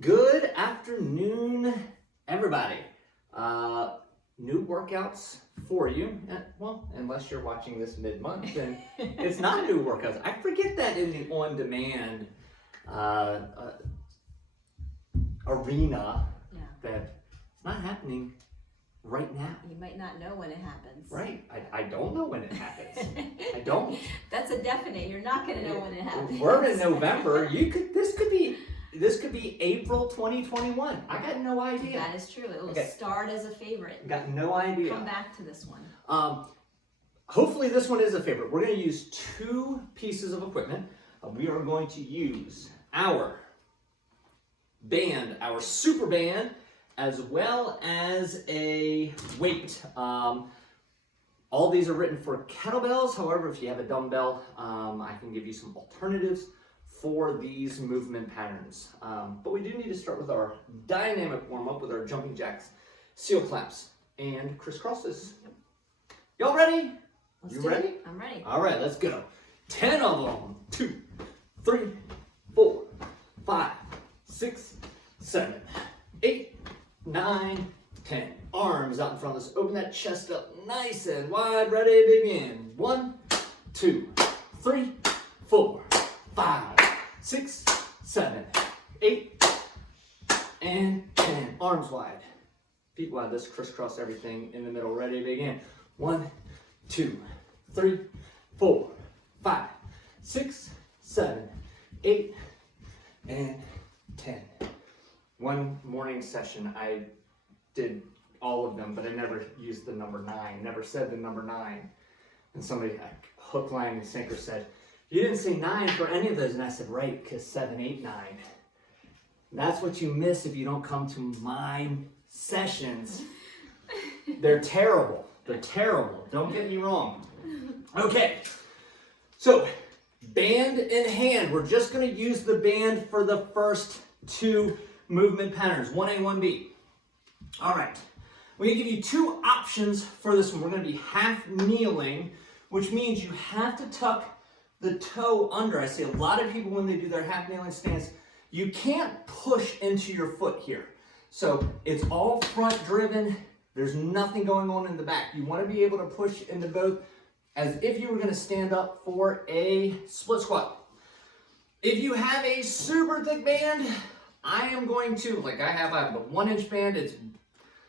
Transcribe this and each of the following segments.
Good afternoon, everybody. New workouts for you. Well, unless you're watching this mid-month, then it's not new workouts. I forget that in the on-demand arena that it's not happening right now. You might not know when it happens. Right. I don't know when it happens. I don't. That's a definite. You're not going to know when it happens. We're in November. This could be April 2021. I got no idea. That is true. It will start as a favorite. Got no idea. Come back to this one. Hopefully this one is a favorite. We're going to use two pieces of equipment. We are going to use our band, our super band, as well as a weight. All these are written for kettlebells. However, if you have a dumbbell, I can give you some alternatives for these movement patterns. But we do need to start with our dynamic warm-up with our jumping jacks, seal claps, and crisscrosses. Y'all ready? You ready? I'm ready. All right, let's go. 10 of them. 2, 3, 4, 5, 6, 7, 8, 9, 10. Arms out in front of us. Open that chest up nice and wide. Ready to begin. 1, 2, 3, 4, 5, 6, 7, 8, and 10. Arms wide. Feet wide. Let's crisscross everything in the middle. Ready to begin. 1, 2, 3, 4, 5, 6, 7, 8, and 10. One morning session, I did all of them, but I never used the number 9, never said the number 9. And somebody, hook, line, and sinker, said, "You didn't say 9 for any of those." And I said, "Right, because 7, 8, 9. That's what you miss if you don't come to my sessions. They're terrible. They're terrible. Don't get me wrong. Okay, so band in hand. We're just going to use the band for the first two movement patterns, 1A, 1B. All right, we're going to give you two options for this one. We're going to be half kneeling, which means you have to tuck the toe under. I see a lot of people when they do their half kneeling stance, you can't push into your foot here. So it's all front driven. There's nothing going on in the back. You want to be able to push into both as if you were going to stand up for a split squat. If you have a super thick band, I am going to, like I have a 1-inch band. It's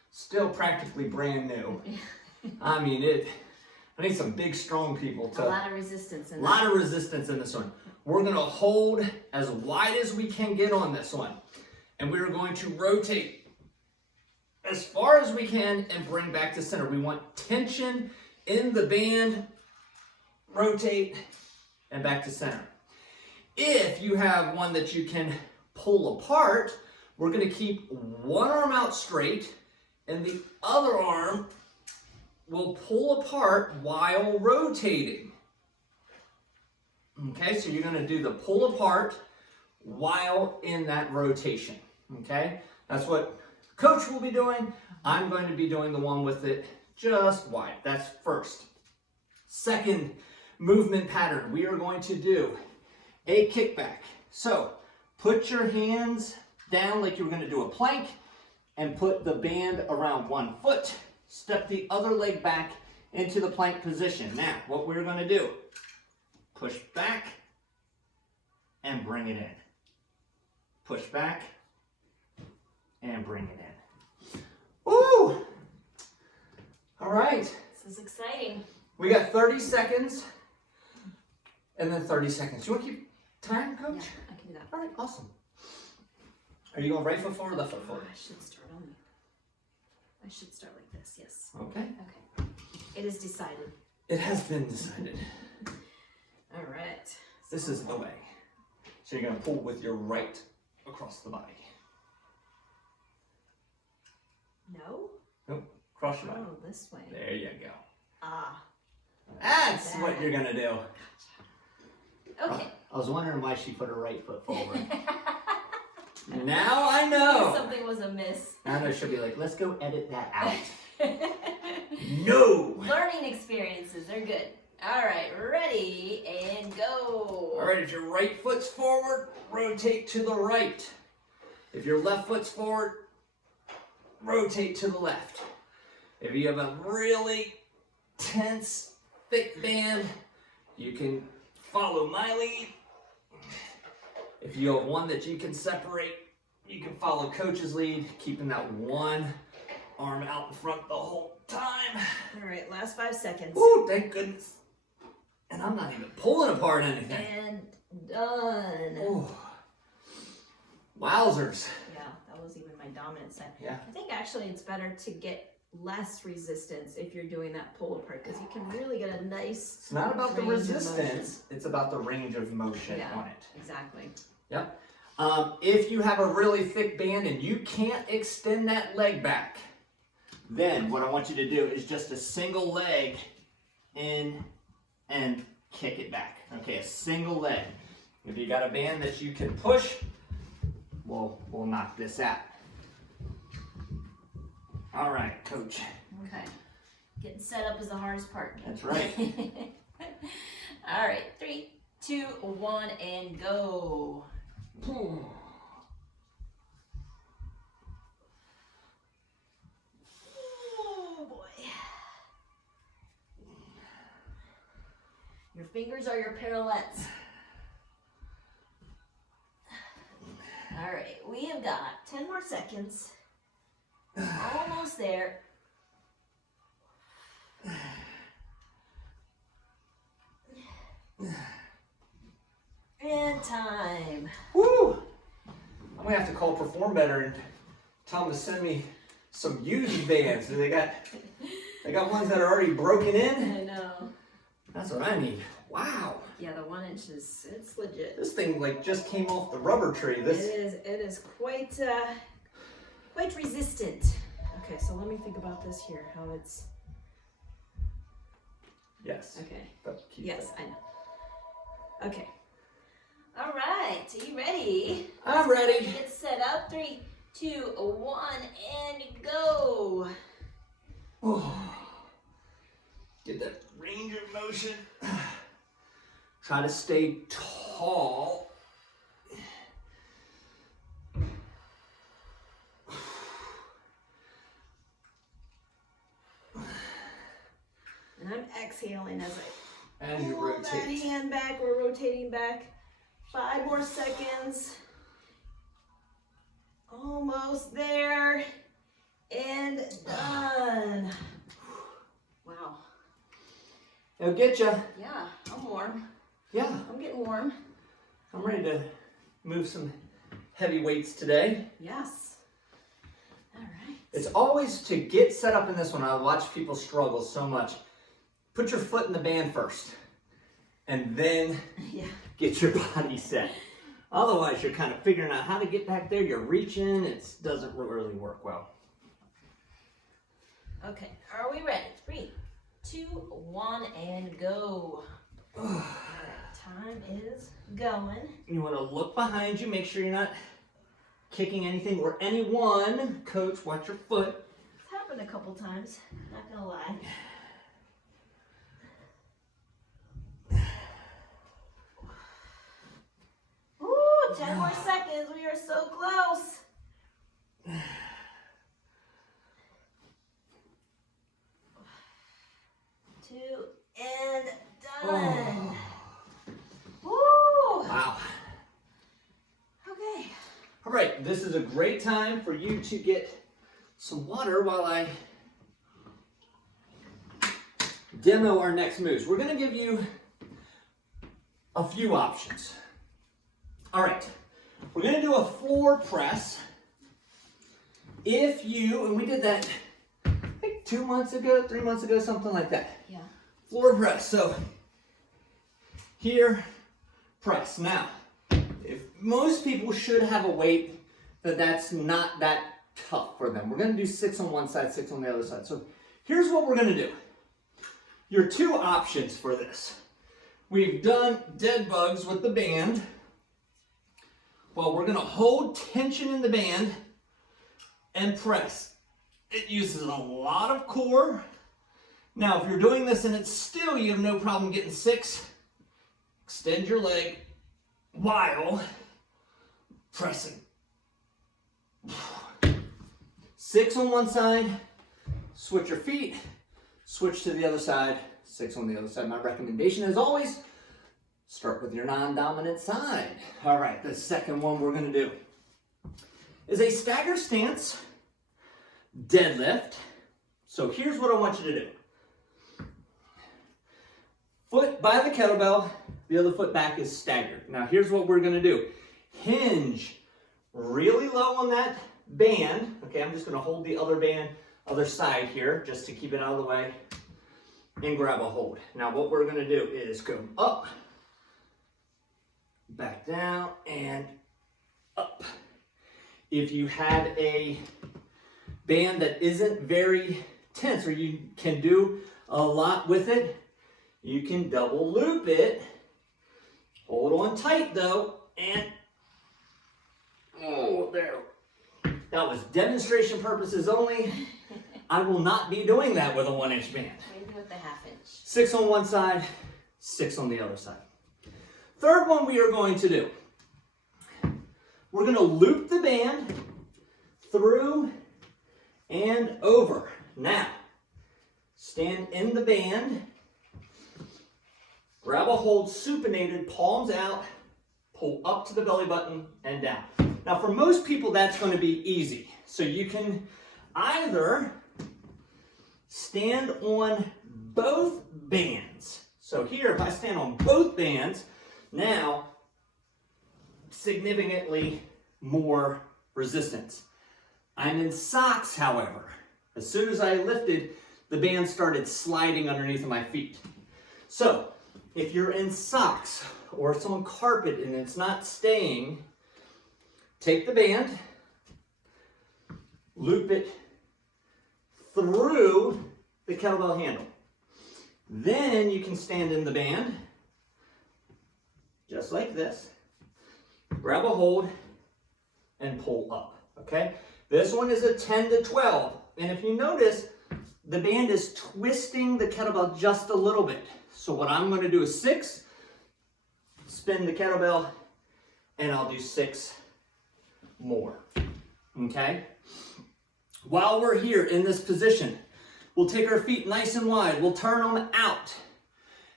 still practically brand new. I mean, I need some big, strong people to. A lot of resistance in that. A lot of resistance in this one. We're going to hold as wide as we can get on this one. And we're going to rotate as far as we can and bring back to center. We want tension in the band. Rotate and back to center. If you have one that you can pull apart, we're going to keep one arm out straight and the other arm will pull apart while rotating. Okay, so you're going to do the pull apart while in that rotation. Okay, that's what coach will be doing. I'm going to be doing the one with it just wide. That's first. Second movement pattern, we are going to do a kickback. So put your hands down like you're going to do a plank and put the band around one foot. Step the other leg back into the plank position. Now, what we're going to do, push back and bring it in. Push back and bring it in. Woo! All right. This is exciting. We got 30 seconds and then 30 seconds. You want to keep time, Coach? Yeah, I can do that. All right, awesome. Are you going right foot forward or left foot forward? I should start on. I should start like this, yes. Okay. Okay. It is decided. It has been decided. All right. This is the way. So you're going to pull with your right across the body. No? Nope. Cross your body. Oh, this way. There you go. Ah. That's what you're going to do. Okay. I was wondering why she put her right foot forward. Now I know. Something was amiss. I know she'll be like, let's go edit that out. No. Learning experiences are good. All right, ready and go. All right, if your right foot's forward, rotate to the right. If your left foot's forward, rotate to the left. If you have a really tense, thick band, you can follow my lead. If you have one that you can separate, you can follow coach's lead, keeping that one arm out in front the whole time. All right, last 5 seconds. Ooh, thank goodness. And I'm not even pulling apart anything. And done. Ooh. Wowzers. Yeah, that was even my dominant side. Yeah. I think actually it's better to get less resistance if you're doing that pull apart because you can really get a nice. It's not about the range of resistance, it's about the range of motion Yeah. on it. Exactly. Yep. If you have a really thick band and you can't extend that leg back, then what I want you to do is just a single leg in and kick it back. Okay, a single leg. If you got a band that you can push, we'll knock this out. All right, coach. Okay. Getting set up is the hardest part. That's right. All right, 3, 2, 1, and go. Oh boy. Your fingers are your parallettes. All right, we have got 10 more seconds. Almost there. And time. Woo! I'm gonna have to call Perform Better and tell them to send me some used bands. They got ones that are already broken in. I know. That's what I need. Wow. Yeah, the 1 inch it's legit. This thing like just came off the rubber tree. It is quite resistant. Okay, so let me think about this here, how it's, Yes. okay. But keep Yes, it. I know. Okay. All right, are you ready? I'm ready. Get set up. 3, 2, 1, and go. Oh. Get that range of motion. Try to stay tall. And I'm exhaling as And you pull that rotate. hand back. We're rotating back. 5 more seconds. Almost there. And done. Wow. It'll get you. Yeah, I'm warm. Yeah. I'm getting warm. I'm ready to move some heavy weights today. Yes. All right. It's always to get set up in this one. I watch people struggle so much. Put your foot in the band first and then Yeah. get your body set. Otherwise, you're kind of figuring out how to get back there. You're reaching. It doesn't really work well. Okay, are we ready? 3, 2, 1, and go. All right, time is going. You want to look behind you. Make sure you're not kicking anything or anyone. Coach, watch your foot. It's happened a couple times, not gonna lie. Ooh, 10 more seconds. We are so close. 2, and done. Woo! Wow. Okay. All right, this is a great time for you to get some water while I demo our next moves. We're going to give you a few options. All right, we're going to do a floor press. If you, and we did that I think 2 months ago, 3 months ago, something like that. Yeah. Floor press. So here, press. Now, if most people should have a weight that's not that tough for them. We're going to do 6 on one side, 6 on the other side. So here's what we're going to do. Your 2 options for this. We've done dead bugs with the band. Well, we're going to hold tension in the band and press. It uses a lot of core. Now, if you're doing this and it's still, you have no problem getting 6, extend your leg while pressing. 6 on one side, switch your feet, switch to the other side, 6 on the other side. My recommendation as always, start with your non-dominant side. All right, the second one we're gonna do is a stagger stance deadlift. So here's what I want you to do. Foot by the kettlebell, the other foot back is staggered. Now here's what we're gonna do. Hinge really low on that band. Okay, I'm just gonna hold the other band, other side here, just to keep it out of the way, and grab a hold. Now what we're gonna do is go up, back down, and up. If you have a band that isn't very tense, or you can do a lot with it, you can double loop it. Hold on tight though, and oh, there. That was demonstration purposes only. I will not be doing that with a 1-inch band. Maybe with the 1/2 inch. 6 on one side, 6 on the other side. Third one we are going to do. We're going to loop the band through and over. Now, stand in the band, grab a hold, supinated, palms out, pull up to the belly button and down. Now for most people that's going to be easy. So you can either stand on both bands. So here, if I stand on both bands, now significantly more resistance. I'm in socks, however. As soon as I lifted, the band started sliding underneath of my feet. So if you're in socks or it's on carpet and it's not staying, take the band, loop it through the kettlebell handle. Then you can stand in the band, just like this, grab a hold, and pull up, okay? This one is a 10 to 12, and if you notice, the band is twisting the kettlebell just a little bit. So what I'm gonna do is 6, spin the kettlebell, and I'll do 6 more, okay? While we're here in this position, we'll take our feet nice and wide, we'll turn them out,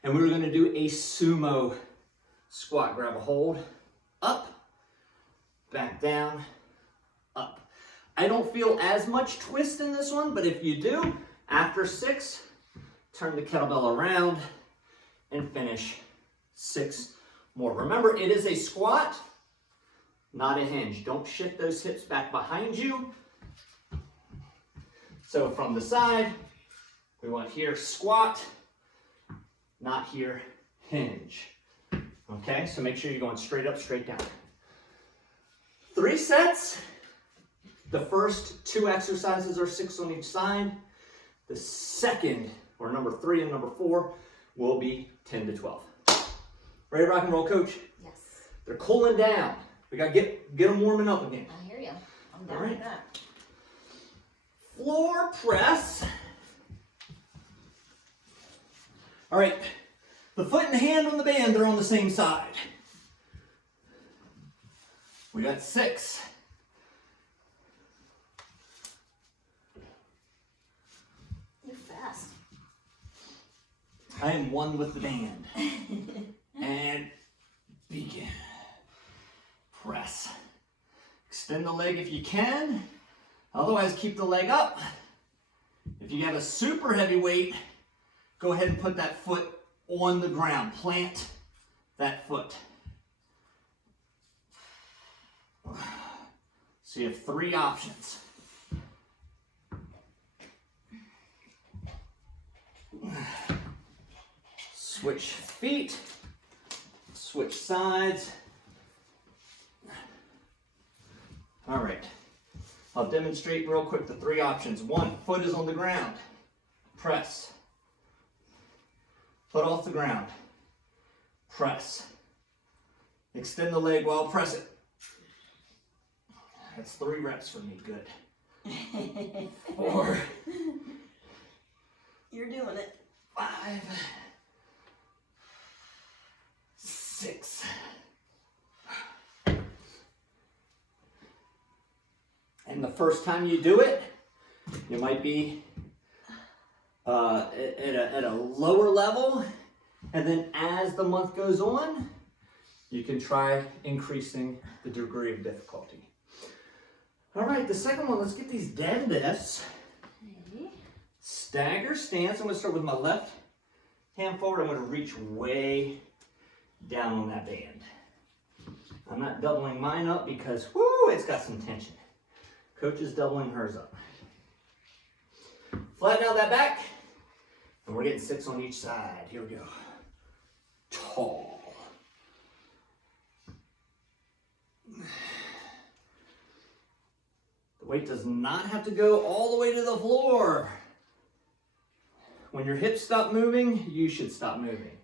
and we're gonna do a sumo squat. Grab a hold, up, back down, up. I don't feel as much twist in this one, but if you do, after 6, turn the kettlebell around and finish 6 more. Remember, it is a squat, not a hinge. Don't shift those hips back behind you. So from the side, we want here squat, not here hinge. Okay, so make sure you're going straight up, straight down. 3 sets. The first 2 exercises are 6 on each side. The second, or number 3 and number 4, will be 10 to 12. Ready to rock and roll, coach? Yes. They're cooling down. We got to get them warming up again. I hear you. I'm down with that. Floor press. All right, the foot and hand on the band, they're on the same side. We got 6. You're fast. I am one with the band. And begin. Press. Extend the leg if you can. Otherwise, keep the leg up. If you have a super heavy weight, go ahead and put that foot on the ground. Plant that foot. So you have 3 options. Switch feet, switch sides. All right, I'll demonstrate real quick the 3 options. 1, foot is on the ground, press. Foot off the ground, press. Extend the leg while pressing. That's 3 reps for me, good. 4. You're doing it. 5. 6. And the first time you do it, You might be at a lower level, and then as the month goes on, you can try increasing the degree of difficulty. All right, the second one, let's get these deadlifts. Okay. Stagger stance. I'm gonna start with my left hand forward. I'm gonna reach way down on that band. I'm not doubling mine up because, whoo, it's got some tension. Coach is doubling hers up. Flatten out that back, and we're getting 6 on each side. Here we go. Tall. The weight does not have to go all the way to the floor. When your hips stop moving, you should stop moving.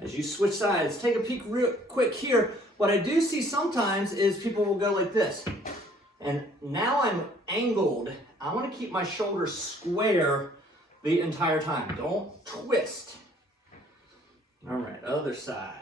As you switch sides, take a peek real quick here. What I do see sometimes is people will go like this. And now I'm angled. I want to keep my shoulders square the entire time. Don't twist. All right, other side.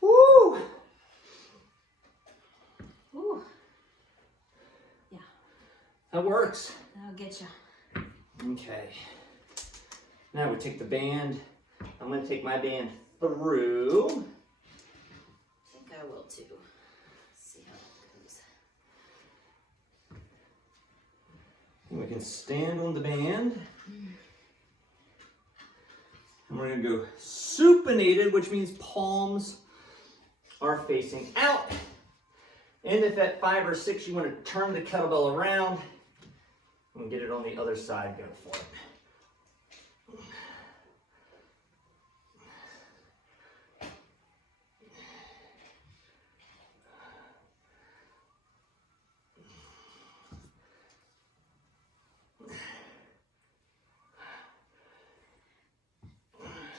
Woo! Ooh. Yeah. That works. That'll get you. Okay. Now we take the band. I'm going to take my band through. I think I will too. See how it goes. And we can stand on the band. And we're going to go supinated, which means palms are facing out. And if at 5 or 6 you want to turn the kettlebell around and get it on the other side, go for it.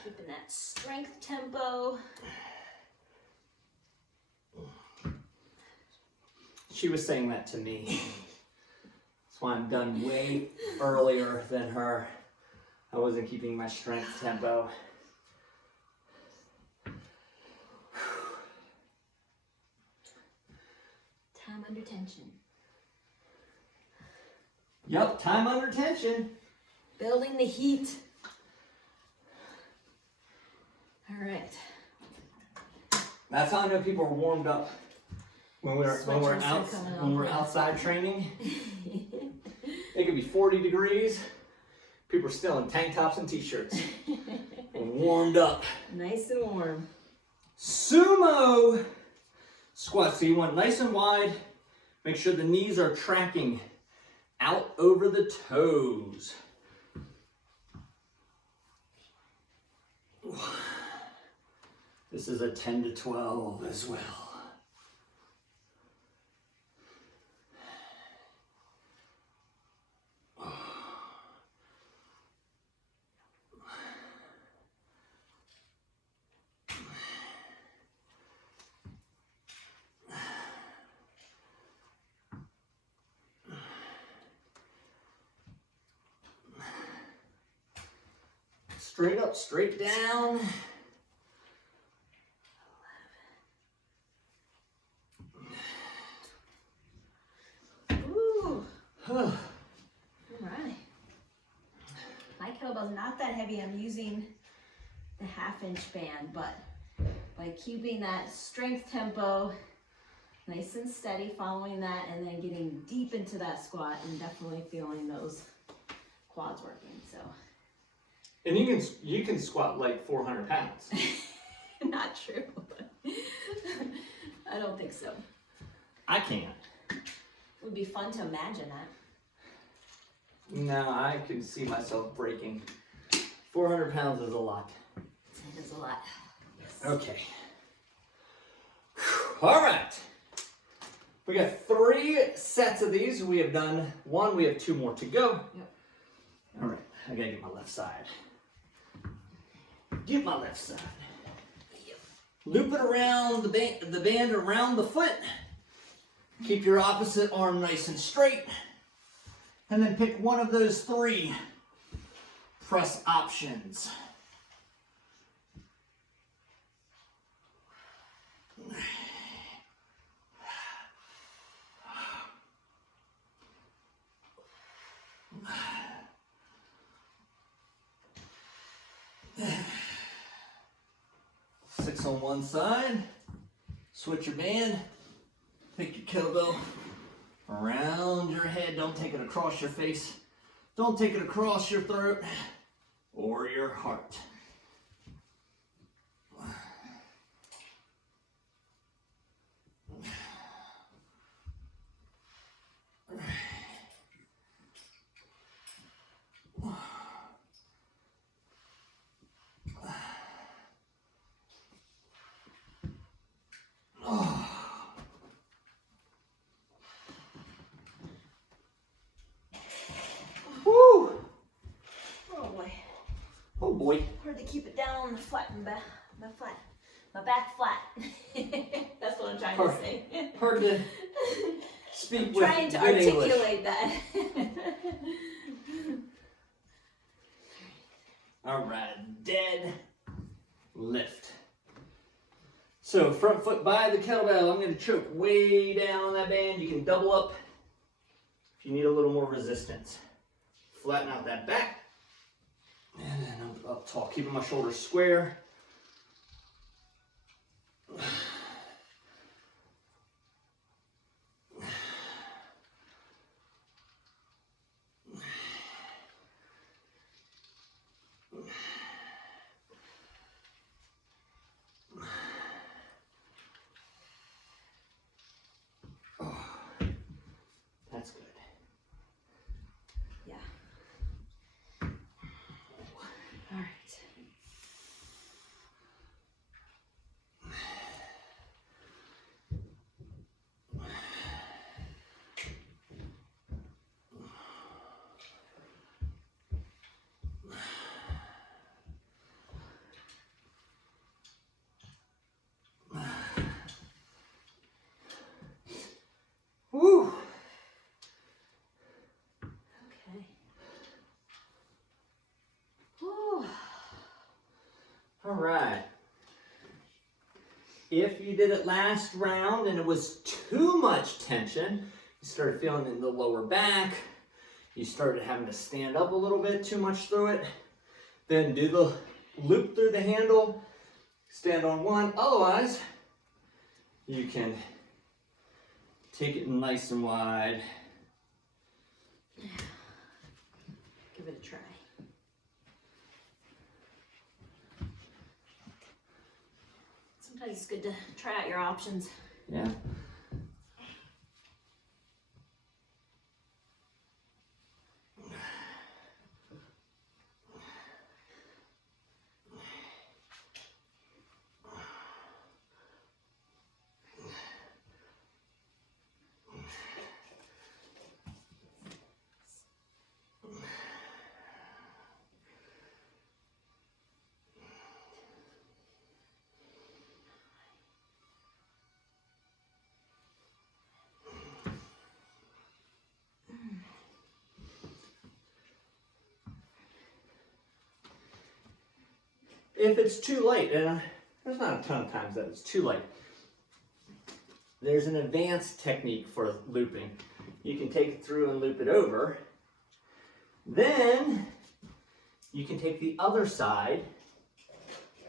Keeping that strength tempo. She was saying that to me. That's why I'm done way earlier than her. I wasn't keeping my strength tempo. Time under tension. Yep, time under tension. Building the heat. All right. That's how I know people are warmed up when we're outside training. It could be 40 degrees. People are still in tank tops and t-shirts. Warmed up. Nice and warm. Sumo squat. So you want nice and wide. Make sure the knees are tracking out over the toes. This is a 10 to 12 as well. Straight up, straight down. Ooh. All right. My kettlebell's not that heavy. I'm using the 1/2-inch band, but by keeping that strength tempo nice and steady, following that, and then getting deep into that squat, and definitely feeling those quads working. So. And you can squat like 400 pounds. Not true. I don't think so. I can't. It would be fun to imagine that. No, I can see myself breaking. 400 pounds is a lot. It is a lot. Yes. Okay. All right. We got 3 sets of these. We have done 1. We have 2 more to go. Yep. All right, I gotta get my left side. Get my left side. Loop it around the band around the foot. Keep your opposite arm nice and straight. And then pick one of those 3 press options. Six on one side, switch your band, pick your kettlebell around your head, don't take it across your face, don't take it across your throat or your heart. Woo! Oh boy. Oh boy. Hard to keep it down on the flat and back, my back flat. That's what I'm trying to say. Hard to speak with Trying to good articulate English. that. All right, dead lift. So front foot by the kettlebell. I'm going to choke way down on that band. You can double up if you need a little more resistance. Flatten out that back. And then up tall, keeping my shoulders square. That's good. Yeah. All right. Woo! Okay. Whew. All right. If you did it last round and it was too much tension, you started feeling it in the lower back, you started having to stand up a little bit too much through it, then do the loop through the handle, stand on one. Otherwise, you can take it nice and wide. Give it a try. Sometimes it's good to try out your options. Yeah. If it's too late, and there's not a ton of times that it's too late, there's an advanced technique for looping. You can take it through and loop it over. Then you can take the other side,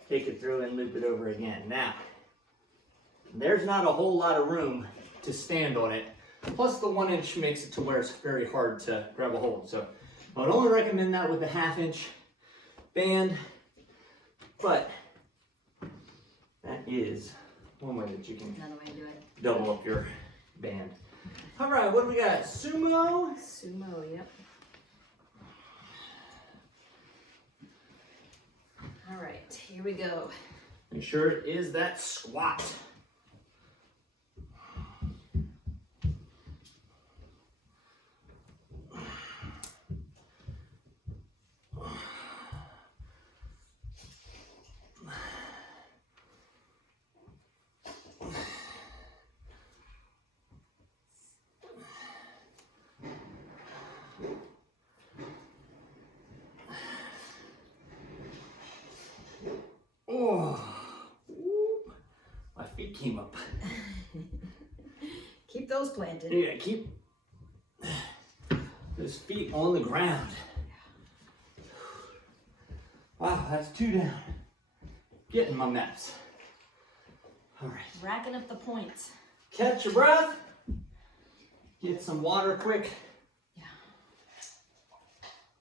take it through and loop it over again. Now, there's not a whole lot of room to stand on it. Plus the 1 inch makes it to where it's very hard to grab a hold. So I would only recommend that with a 1/2 inch band. But that is one way that you can Another way to do it. double up your band. All right, what do we got? Sumo. Sumo, yep. All right, here we go. Make sure it is that squat. came up. Keep those planted. Yeah, keep those feet on the ground. Wow, that's 2 down. Getting my maps. All right. Racking up the points. Catch your breath. Get some water quick. Yeah.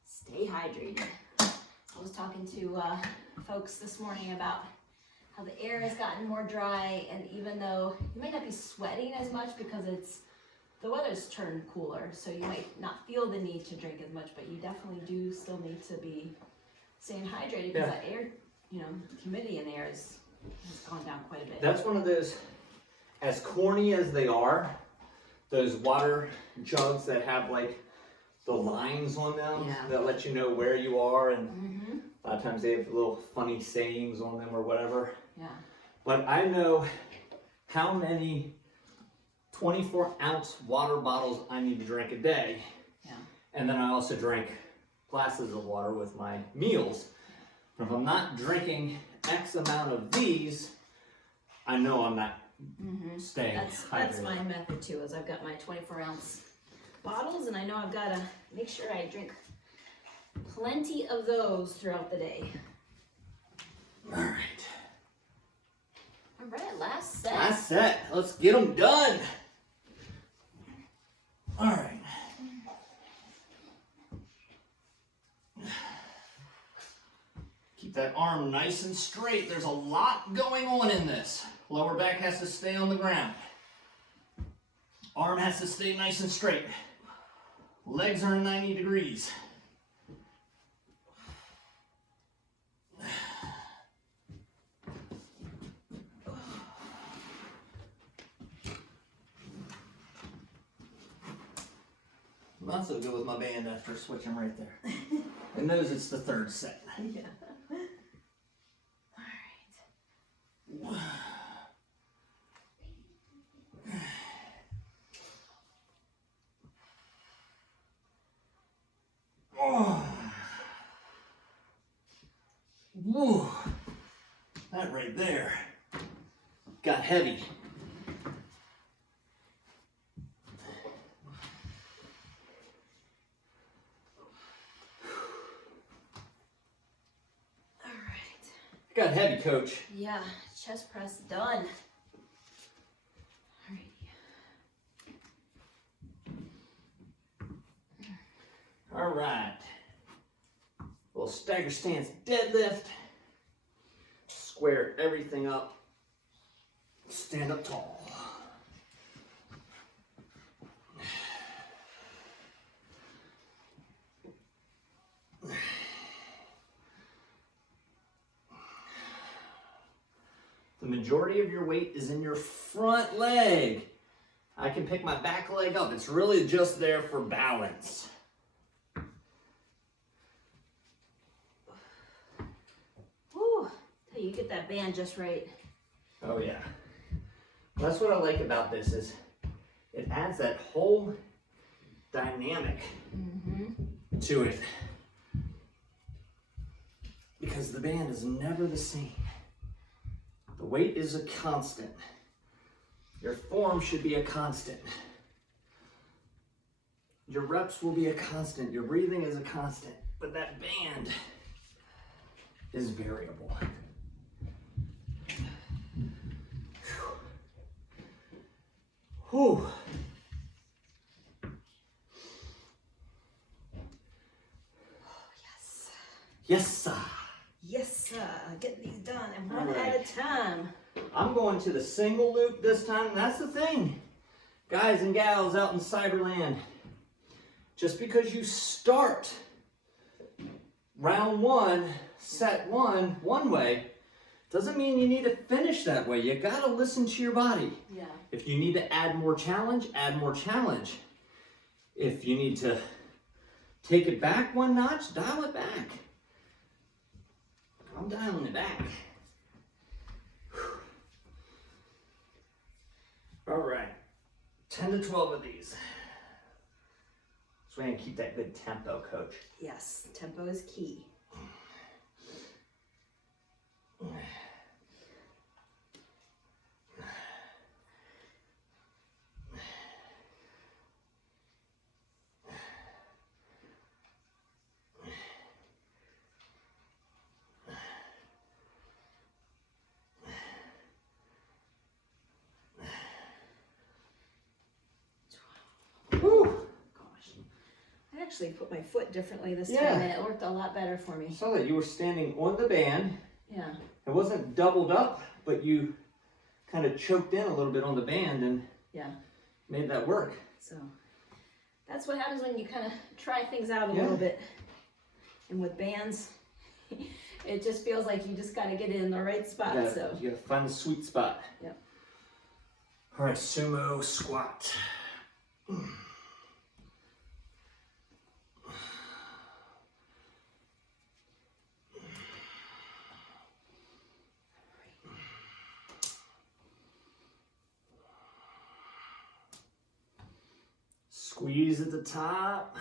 Stay hydrated. I was talking to folks this morning about how the air has gotten more dry, and even though you might not be sweating as much because the weather's turned cooler, so you might not feel the need to drink as much, but you definitely do still need to be staying hydrated because that air, humidity in the air has gone down quite a bit. That's one of those, as corny as they are, those water jugs that have like the lines on them that let you know where you are, and a lot of times they have little funny sayings on them or whatever. Yeah. But I know how many 24-ounce water bottles I need to drink a day. Yeah. And then I also drink glasses of water with my meals. If I'm not drinking X amount of these, I know I'm not staying hydrated. That's my method too, is I've got my 24-ounce bottles, and I know I've got to make sure I drink plenty of those throughout the day. All right. All right, last set. Last set. Let's get them done. All right. Keep that arm nice and straight. There's a lot going on in this. Lower back has to stay on the ground. Arm has to stay nice and straight. Legs are 90 degrees. Not so good with my band after switching right there. It knows it's the 3rd set. Yeah. All right. Oh. Woo. That right there got heavy. Got heavy, coach. Yeah, chest press done. All right. Little stagger stance deadlift. Square everything up. Stand up tall. The majority of your weight is in your front leg. I can pick my back leg up. It's really just there for balance. Whew. Hey, you get that band just right. Oh yeah. That's what I like about this, is it adds that whole dynamic to it. Because the band is never the same. The weight is a constant. Your form should be a constant. Your reps will be a constant. Your breathing is a constant. But that band is variable. Whew. Yes. Yes, sir. Yes, sir. Getting these done and one at a time. I'm going to the single loop this time, and that's the thing. Guys and gals out in Cyberland, just because you start round 1, set 1, one way, doesn't mean you need to finish that way. You gotta listen to your body. Yeah. If you need to add more challenge, add more challenge. If you need to take it back 1 notch, dial it back. I'm dialing it back. All right, 10 to 12 of these. So we can keep that good tempo, coach. Yes, tempo is key. I actually put my foot differently this Yeah. time and it worked a lot better for I me. saw that you were standing on the band. Yeah. It wasn't doubled up, but you kind of choked in a little bit on the band and Yeah. made that work. So that's what happens when you kind of try things out a Yeah. little bit. And with bands, it just feels like you just got to get it in the right spot. You So gotta find the sweet spot. Yep. All right, sumo squat. Squeeze at the top.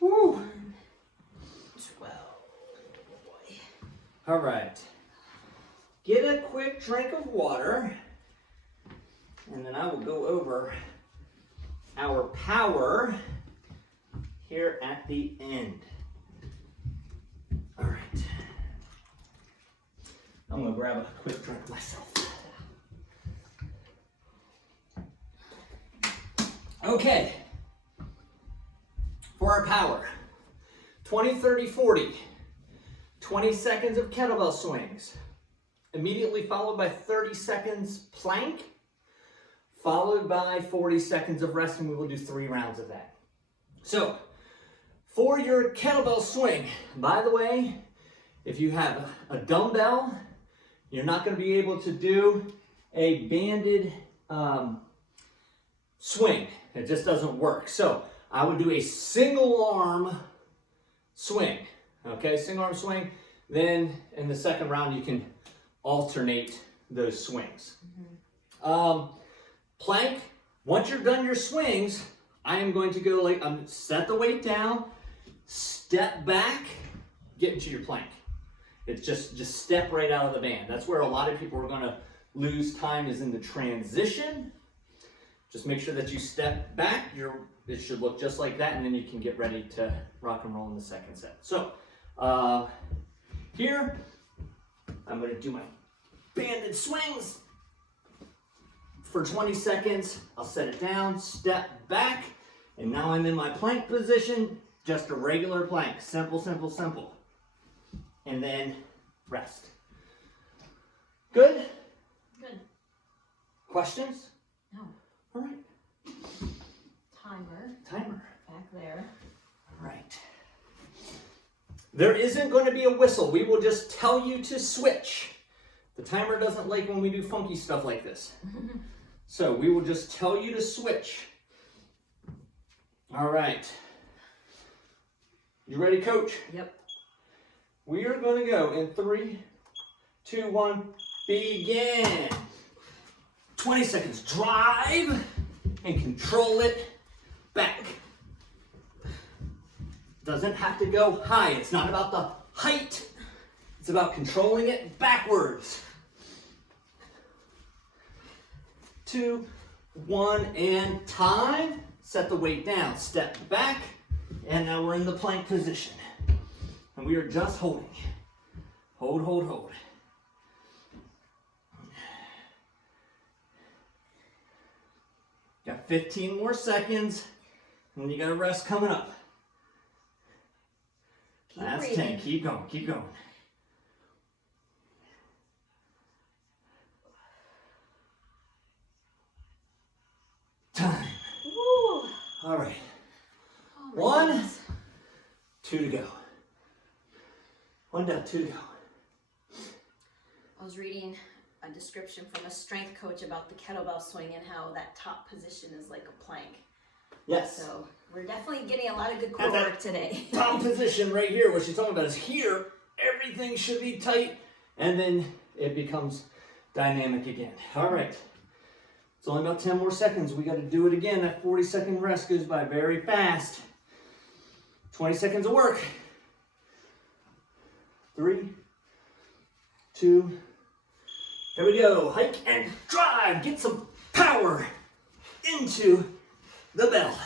Woo. 12. Boy. All right. Get a quick drink of water, and then I will go over our power here at the end. All right. I'm gonna grab a quick drink myself. Okay. For our power, 20, 30, 40, 20 seconds of kettlebell swings, immediately followed by 30 seconds plank, followed by 40 seconds of rest, and we will do 3 rounds of that. So, for your kettlebell swing, by the way, if you have a dumbbell, you're not going to be able to do a banded swing. It just doesn't work. So, I would do a single arm swing. Okay, single arm swing. Then in the second round, you can alternate those swings. Plank, once you're done your swings, I am going to go set the weight down, step back, get into your plank. It's just step right out of the band. That's where a lot of people are gonna lose time, is in the transition. Just make sure that you step back. It should look just like that, and then you can get ready to rock and roll in the second set. So here, I'm gonna do my banded swings for 20 seconds. I'll set it down, step back, and now I'm in my plank position, just a regular plank. Simple, simple, simple. And then rest. Good? Good. Questions? No. All right. Timer. Back there. All right. There isn't going to be a whistle. We will just tell you to switch. The timer doesn't like when we do funky stuff like this. So we will just tell you to switch. All right. You ready, coach? Yep. We are going to go in 3, 2, 1, begin. 20 seconds. Drive and control it back. Doesn't have to go high. It's not about the height. It's about controlling it backwards. 2, 1, and time. Set the weight down. Step back. And now we're in the plank position. And we are just holding. Hold, hold, hold. Got 15 more seconds. And you got a rest coming up. That's breathing. 10. Keep going, keep going. Time. Woo. All right. Oh my 1, goodness. 2 to go. 1 down, 2 to go. I was reading a description from a strength coach about the kettlebell swing and how that top position is like a plank. Yes. So we're definitely getting a lot of good core And that work today. Top position right here, what she's talking about is here, everything should be tight, and then it becomes dynamic again. All right. It's only about 10 more seconds. We got to do it again. That 40-second rest goes by very fast. 20 seconds of work. 3, 2, here we go. Hike and drive. Get some power into the bell.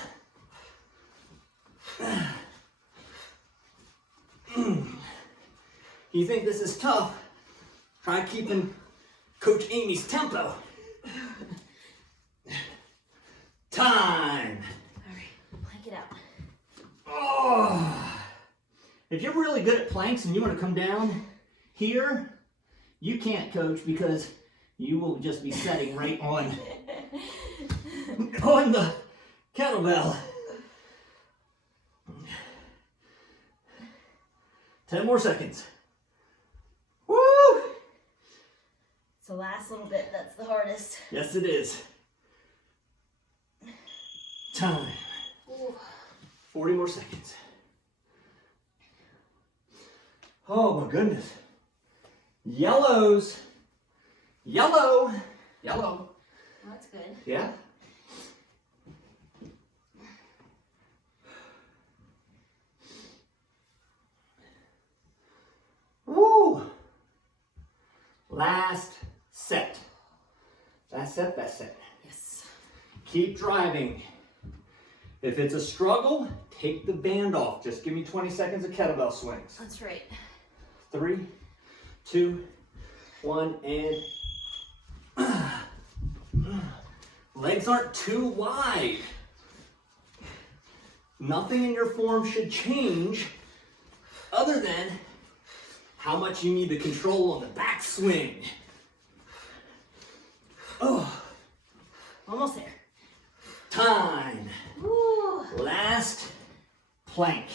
You think this is tough? Try keeping Coach Amy's tempo. Time. All right, plank it out. Oh. If you're really good at planks and you want to come down here, you can't, coach, because you will just be setting right on the kettlebell. 10 more seconds. Woo! So last little bit, that's the hardest. Yes, it is. Time. Ooh. 40 more seconds. Oh my goodness. Yellows. Yellow. Yellow. Oh, that's good. Yeah. Woo. Last set. Last set, best set. Yes. Keep driving. If it's a struggle, take the band off. Just give me 20 seconds of kettlebell swings. That's right. 3, 2, 1, and legs aren't too wide. Nothing in your form should change other than how much you need to control on the backswing. Oh, Almost there. time. Ooh. Last plank.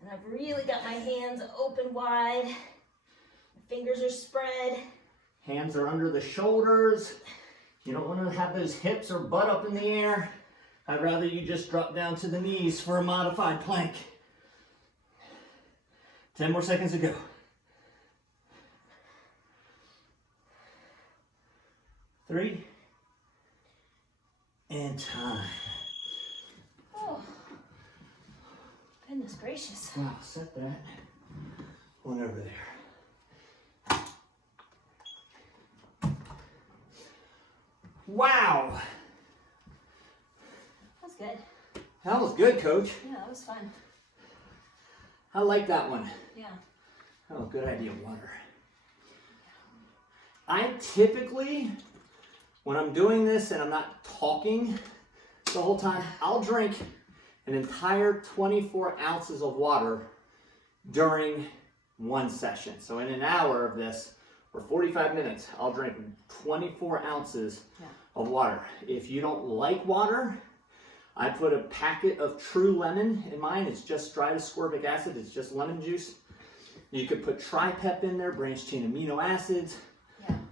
And I've really got my hands open wide. My fingers are spread. Hands are under the shoulders. You don't want to have those hips or butt up in the air. I'd rather you just drop down to the knees for a modified plank. 10 more seconds to go. 3, and time. Oh, goodness gracious. Wow, set that one over there. Wow, That's good. that was good, coach. Yeah, that was fun. I like that one. Yeah. Oh, good idea, water. I typically, when I'm doing this and I'm not talking the whole time, I'll drink an entire 24 ounces of water during one session. So in an hour of this, or 45 minutes, I'll drink 24 ounces of water. If you don't like water, I put a packet of True Lemon in mine. It's just dried ascorbic acid. It's just lemon juice. You could put tripep in there, branched chain amino acids,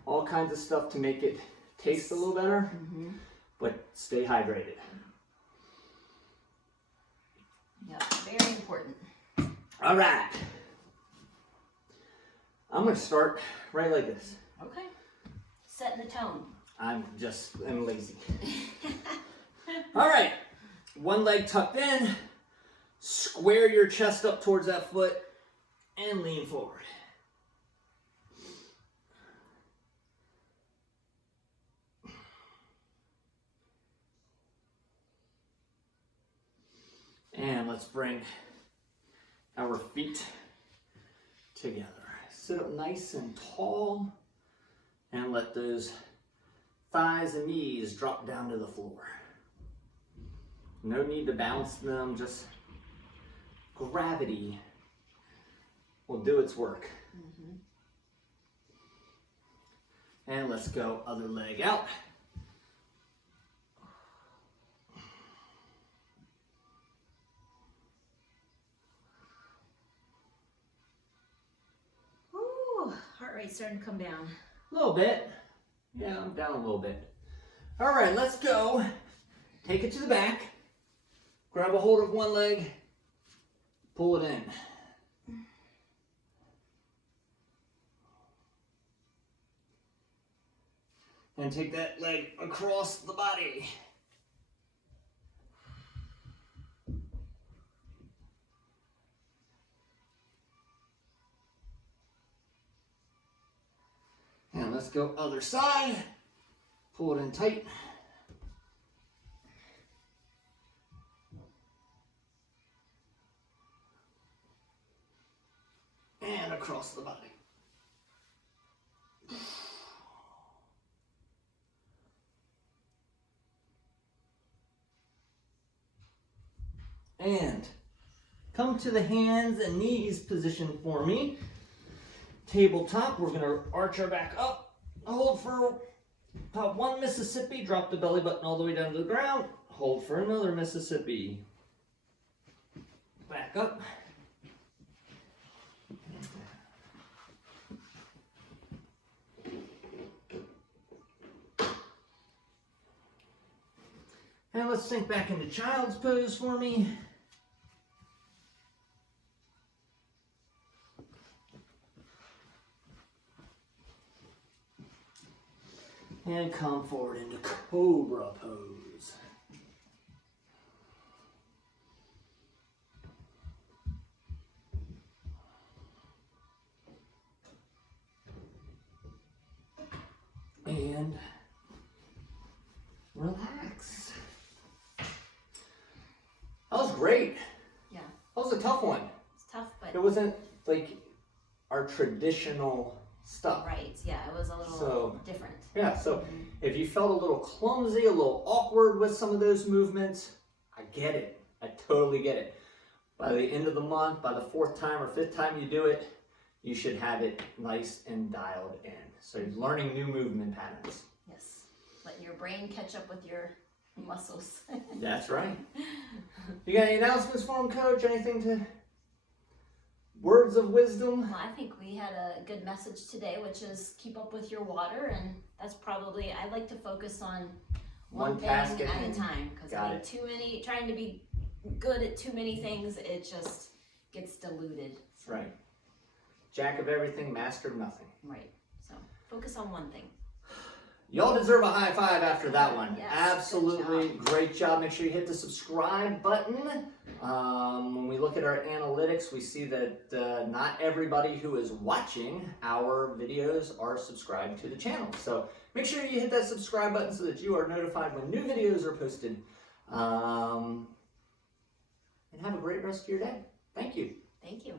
all kinds of stuff to make it taste a little better, but stay hydrated. Yep, very important. All right. I'm going to start right like this. Okay. Setting the tone. I'm lazy. All right. One leg tucked in. Square your chest up towards that foot and lean forward. And let's bring our feet together. Sit up nice and tall and let those thighs and knees drop down to the floor. No need to bounce them, just gravity will do its work. And let's go other leg out. Ooh, heart rate's starting to come down. A little bit. Yeah, I'm down a little bit. All right, let's go. Take it to the back. Grab a hold of one leg. Pull it in. And take that leg across the body. And let's go other side. Pull it in tight. And across the body. And come to the hands and knees position for me. Tabletop, we're gonna arch our back up. Hold for about 1 Mississippi. Drop the belly button all the way down to the ground. Hold for another Mississippi. Back up. And let's sink back into child's pose for me. And come forward into cobra pose. And relax. That was great. Yeah. That was a tough one. It's tough, but It wasn't like our traditional stuff. right. Yeah, it was a little So- different. Yeah, so if you felt a little clumsy, a little awkward with some of those movements, I get it. I totally get it. By the end of the month, by the 4th time or 5th time you do it, you should have it nice and dialed in. So you're learning new movement patterns. Yes. Let your brain catch up with your muscles. That's right. You got any announcements for him, Coach? Anything to... words of wisdom? Well, I think we had a good message today, which is keep up with your water, and that's probably, I like to focus on one thing task at a hand. time, because Got I think it. too many, trying to be good at too many things, it just gets diluted. That's right. Jack of everything, master of nothing. Right. So focus on one thing. Y'all deserve a high five after that one. Yes, Absolutely good great job. Make sure you hit the subscribe button. When we look at our analytics, we see that not everybody who is watching our videos are subscribed to the channel. So make sure you hit that subscribe button so that you are notified when new videos are posted. And have a great rest of your day. Thank you. Thank you.